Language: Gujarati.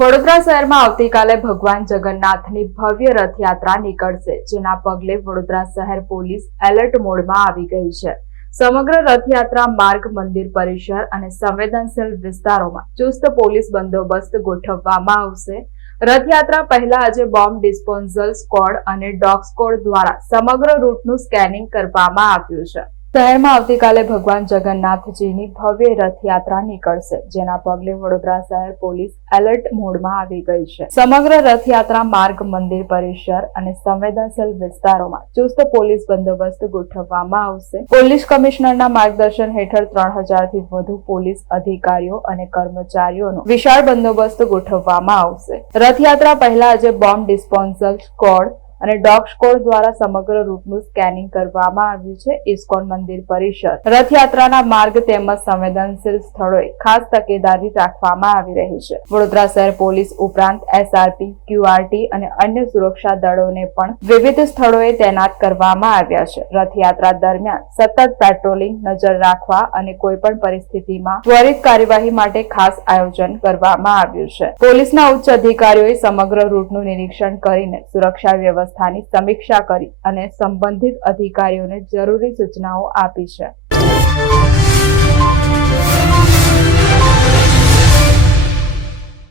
વડોદરા શહેરમાં આવતીકાલે ભગવાન જગન્નાથની ભવ્ય રથયાત્રા નીકળશે, જેના પગલે વડોદરા શહેર પોલીસ એલર્ટ મોડમાં આવી ગઈ છે. સમગ્ર રથયાત્રા માર્ગ, મંદિર પરિસર અને સંવેદનશીલ વિસ્તારોમાં ચુસ્ત પોલીસ બંદોબસ્ત ગોઠવવામાં આવશે. રથયાત્રા પહેલા આજે બોમ્બ ડિસ્પોઝલ સ્ક્વોડ અને ડોગ સ્ક્વોડ દ્વારા સમગ્ર રૂટનું સ્કેનિંગ કરવામાં આવ્યું છે. શહેરમાં આવતીકાલે ભગવાન જગન્નાથજીની ભવ્ય રથયાત્રા નીકળશે, જેના પગલે વડોદરા શહેર પોલીસ એલર્ટ મોડમાં આવી ગઈ છે. સમગ્ર રથયાત્રા માર્ગ, મંદિર પરિસર અને સંવેદનશીલ વિસ્તારોમાં ચુસ્ત પોલીસ બંદોબસ્ત ગોઠવવામાં આવશે. પોલીસ કમિશનરના માર્ગદર્શન હેઠળ 3000 થી વધુ પોલીસ અધિકારીઓ અને કર્મચારીઓનો વિશાળ બંદોબસ્ત ગોઠવવામાં આવશે. રથયાત્રા પહેલા આજે બોમ્બ ડિસ્પોઝલ સ્ક્વોડ અને ડોગ સ્ક્વોડ દ્વારા સમગ્ર રૂટનું સ્કેનિંગ કરવામાં આવ્યું છે. ઇસ્કોન મંદિર પરિસર, રથયાત્રાના માર્ગ તેમજ સંવેદનશીલ સ્થળોએ ખાસ તકેદારી રાખવામાં આવી રહી છે. વડોદરા શહેર પોલીસ ઉપરાંત એસઆરપી, ક્યુઆરટી અને અન્ય સુરક્ષા દળોને પણ વિવિધ સ્થળોએ તૈનાત કરવામાં આવ્યા છે. રથયાત્રા દરમિયાન સતત પેટ્રોલિંગ, નજર રાખવા અને કોઈપણ પરિસ્થિતિમાં ત્વરિત કાર્યવાહી માટે ખાસ આયોજન કરવામાં આવ્યું છે. પોલીસના ઉચ્ચ અધિકારીઓએ સમગ્ર રૂટનું નિરીક્ષણ કરીને સુરક્ષા વ્યવસ્થાની સમીક્ષા કરી અને સંબંધિત અધિકારીઓને જરૂરી સૂચનાઓ આપી છે.